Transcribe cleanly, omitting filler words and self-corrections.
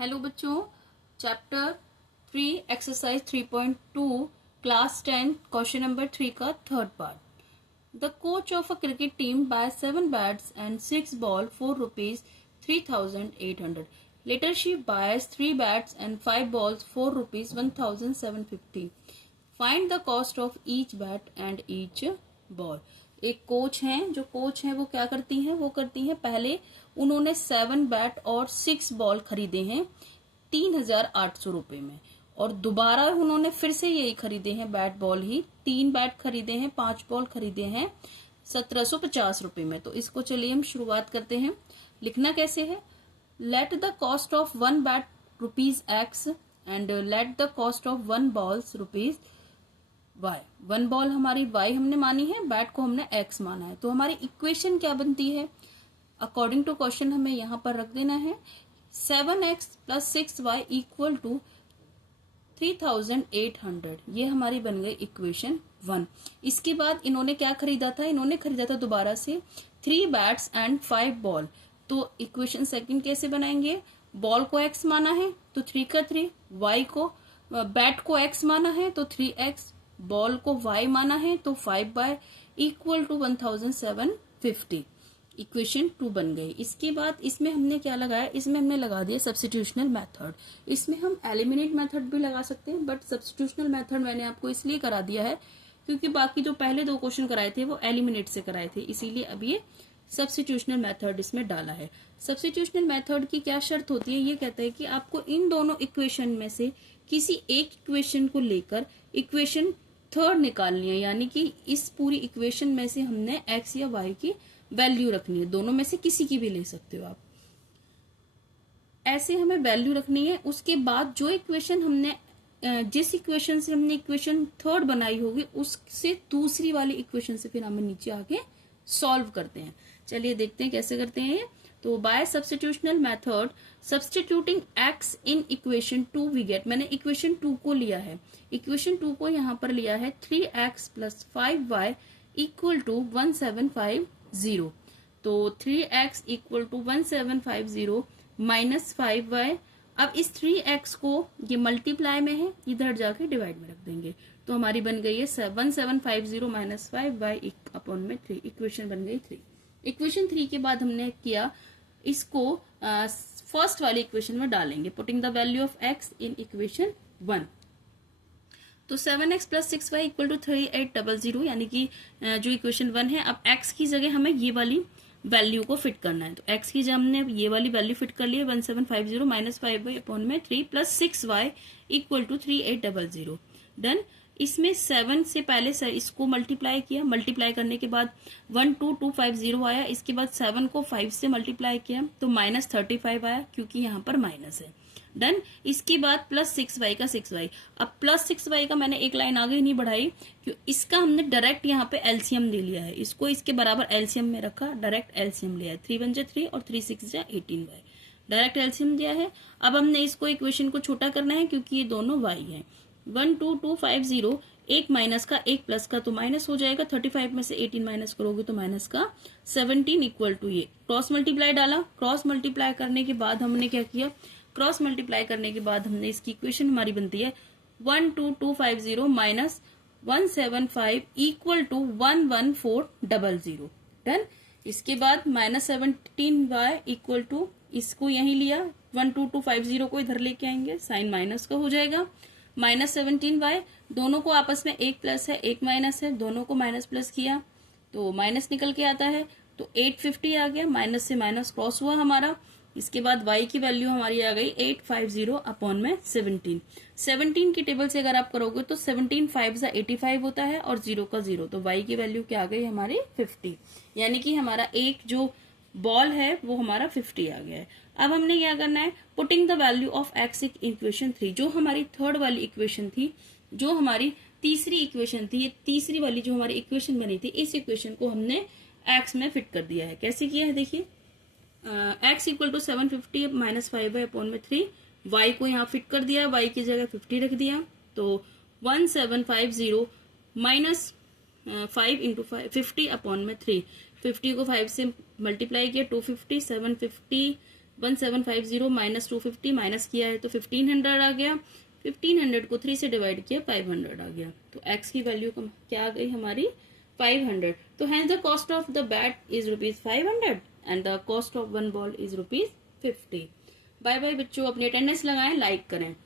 Hello बच्चों, chapter 3 exercise 3.2 class 10 question number 3 का third part. The coach of a cricket team buy 7 bats and 6 ball for rupees 3,800. Later she buys 3 bats and 5 balls for rupees 1,750. Find the cost of each bat and each ball. एक कोच हैं, जो coach हैं वो क्या करती हैं, वो करती हैं पहले उन्होंने 7 बैट और 6 बॉल खरीदे हैं 3,800 रुपए में, और दोबारा उन्होंने फिर से यही खरीदे हैं बैट बॉल ही, 3 बैट खरीदे हैं, 5 बॉल खरीदे हैं 1,750 रुपए में। तो इसको चलिए हम शुरुआत करते हैं। लिखना कैसे है, let the cost of 1 bat rupees x and let the cost of 1 balls rupees y। 1 ball हमारी y हमने मानी है, बैट को हमने x माना है। तो हमारी इक्वेशन क्या बनती है, अकॉर्डिंग टू क्वेश्चन हमें यहां पर रख देना है 7x plus 6y equal to 3,800। ये हमारी बन गई इक्वेशन 1। इसके बाद इन्होंने क्या खरीदा था, इन्होंने खरीदा था दोबारा से 3 बैट्स एंड 5 बॉल। तो इक्वेशन सेकंड कैसे बनाएंगे, बॉल को x माना है तो 3 का 3, y को बैट को x माना है तो 3x, बॉल को y माना है तो 5 बाय इक्वल टू 1,750। इक्वेशन 2 बन गई। इसके बाद इसमें हमने क्या लगाया, इसमें हमने लगा दिया सब्स्टिट्यूशनल मेथड। इसमें हम एलिमिनेट मेथड भी लगा सकते हैं, बट सब्स्टिट्यूशनल मेथड मैंने आपको इसलिए करा दिया है क्योंकि बाकी जो पहले 2 क्वेश्चन कराए थे वो एलिमिनेट से कराए थे, इसीलिए अब ये सब्स्टिट्यूशनल मेथड इसमें डाला है। सब्स्टिट्यूशनल मेथड की क्या शर्त होती है, ये कहता है कि आपको इन दोनों इक्वेशन में से किसी एक इक्वेशन को लेकर इक्वेशन थर्ड निकालनी है, यानी कि इस पूरी इक्वेशन में से हमने x या y की वैल्यू रखनी है, दोनों में से किसी की भी ले सकते हो आप। ऐसे हमें वैल्यू रखनी है। उसके बाद जो इक्वेशन हमने जिस इक्वेशन से हमने इक्वेशन थर्ड बनाई होगी उससे दूसरी वाली इक्वेशन से फिर हमें नीचे आके सॉल्व करते हैं। चलिए देखते हैं कैसे करते हैं ये। तो by substitutional method substituting x in equation 2 we get, मैंने इक्वेशन 2 को लिया है, इक्वेशन 2 को यहाँ पर लिया है 3x plus 5y equal to 1750। तो 3x equal to 1750 minus 5y। अब इस 3x को ये मल्टीप्लाई में है, इधर जाके डिवाइड में रख देंगे, तो हमारी बन गई है 1750 माइनस 5y अपॉन में 3। इक्वेशन बन गई 3। इक्वेशन 3 के बाद हमने किया इसको फर्स्ट वाली इक्वेशन में डालेंगे, putting the value of x in equation 1। तो 7x plus 6y equal to 3,800, यानी कि जो इक्वेशन 1 है, अब x की जगह हमें ये वाली वैल्यू को फिट करना है। तो x की जगह हमने ये वाली वैल्यू फिट कर ली है 1750 माइनस 5y अपॉन में 3 plus 6y equal to 3,800। Done. इसमें 7 से पहले इसको मल्टीप्लाई किया, मल्टीप्लाई करने के बाद 12250 आया, इसके बाद 7 को 5 से मल्टीप्लाई किया तो माइनस 35 आया क्योंकि यहाँ पर माइनस है। डन। इसके बाद प्लस 6y का 6y। अब प्लस 6y का मैंने एक लाइन आगे नहीं बढ़ाई क्यों, इसका हमने डायरेक्ट यहाँ पे एलसीएम ले लिया है, इसको इसके बराबर एलसीएम में रखा, डायरेक्ट एलसीएम लिया है। 3 1 3 और 3 6 18y, डायरेक्ट एलसीएम दिया है। अब हमने इसको इक्वेशन को छोटा करना है क्योंकि ये दोनों y है। 12250, एक माइनस का एक प्लस का तो माइनस हो जाएगा, 35 में से 18 माइनस करोगे तो माइनस का 17 इक्वल टू ये क्रॉस मल्टीप्लाई डाला। क्रॉस मल्टीप्लाई करने के बाद हमने क्या किया, क्रॉस मल्टीप्लाई करने के बाद हमने इसकी इक्वेशन हमारी बनती है 12250 माइनस 175 इक्वल टू 11400। डन। इसके बाद माइनस 17y इक्वल टू, इसको यही लिया, 12250 को इधर लेके आएंगे, साइन माइनस का हो जाएगा, माइनस 17y। दोनों को आपस में एक प्लस है एक माइनस है, दोनों को माइनस प्लस किया तो माइनस निकल के आता है, तो 850 आ गया, माइनस से माइनस क्रॉस हुआ हमारा। इसके बाद y की वैल्यू हमारी आ गई 850 अपॉन में 17 की टेबल से अगर आप करोगे तो 17 5 85 होता है और 0 का 0, तो y की वैल्यू क्या आ गई हमारी 50, यानी कि हमारा एक जो बॉल है वो हमारा 50 आ गया है। अब हमने क्या करना है, putting the value of x in equation 3, जो हमारी थर्ड वाली इक्वेशन थी, जो हमारी तीसरी इक्वेशन थी, ये तीसरी वाली जो हमारी इक्वेशन बनी थी, इस इक्वेशन को हमने x में फिट कर दिया है। कैसे किया है देखिए, x equal to 750 minus 5y upon में 3, y को यहाँ फिट कर दिया, y की जगह 50 रख दिया, तो 1750 माइनस 5 इंटू 50 अपॉन में 3, 50 को 5 से मल्टीप्लाई किया 250, 750 1750 माइनस 250 माइनस किया है तो 1500 आ गया। 1500 को 3 से डिवाइड किया 500 आ गया। तो x की वैल्यू क्या आ गई हमारी 500। तो hence the cost of the bat is ₹500 and the cost of one ball is ₹50। Bye bye बच्चों, अपनी अटेंडेंस लगाएं, लाइक करें।